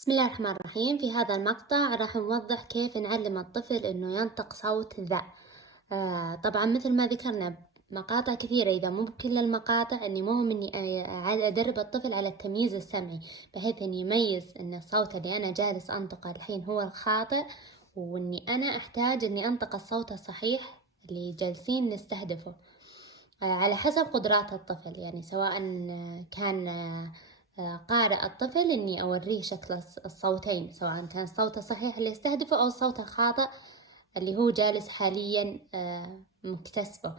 بسم الله الرحمن الرحيم. في هذا المقطع راح نوضح كيف نعلم الطفل إنه ينطق صوت ذا. طبعا مثل ما ذكرنا مقاطع كثيرة، إذا مو بكل المقاطع، إني مهم إني أدرب الطفل على التمييز السمعي، بحيث إني يميز إن الصوت اللي أنا جالس أنطقه الحين هو الخاطئ، وإني أنا أحتاج إني أنطق الصوت الصحيح اللي جالسين نستهدفه على حسب قدرات الطفل. يعني سواء كان قارئ الطفل، إني أوريه شكل الصوتين، سواء كان الصوت الصحيح اللي يستهدفه أو الصوت الخاطئ اللي هو جالس حاليا مكتسبه،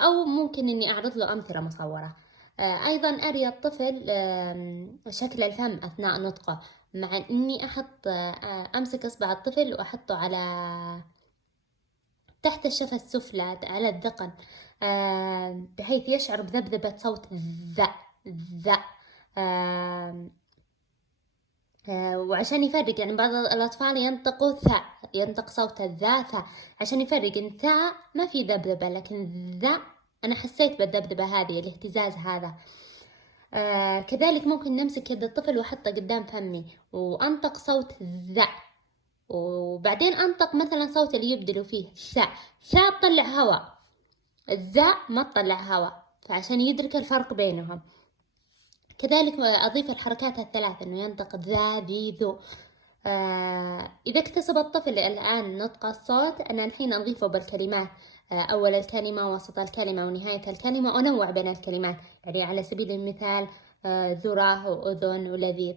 أو ممكن إني أعرض له أمثلة مصورة. أيضا أري الطفل شكل الفم أثناء نطقه، مع إني أحط أمسك إصبع الطفل وأحطه على تحت الشفة السفلى على الذقن، بحيث يشعر بذبذبة صوت ذا ذا. وعشان يفرق، يعني بعض الأطفال ينطقوا ثاء، ينطق صوت الذا ثاء، عشان يفرق إن ثاء ما في ذبذبة، لكن ذا أنا حسيت بالذبذبة هذه، الاهتزاز هذا. كذلك ممكن نمسك يد الطفل وأحطه قدام فمي وأنطق صوت ذا، وبعدين أنطق مثلا صوت اللي يبدلوا فيه ثاء. ثاء تطلع هواء، الذاء ما تطلع هواء، فعشان يدرك الفرق بينهم. كذلك أضيف الحركات الثلاث، إنه ينطق ذا ذي ذو. إذا اكتسب الطفل الآن نطق الصوت، أنا الحين أضيفه بالكلمات، أول الكلمة ووسط الكلمة ونهاية الكلمة، وأنوع بين الكلمات. يعني على سبيل المثال ذرة وأذن ولذيذ.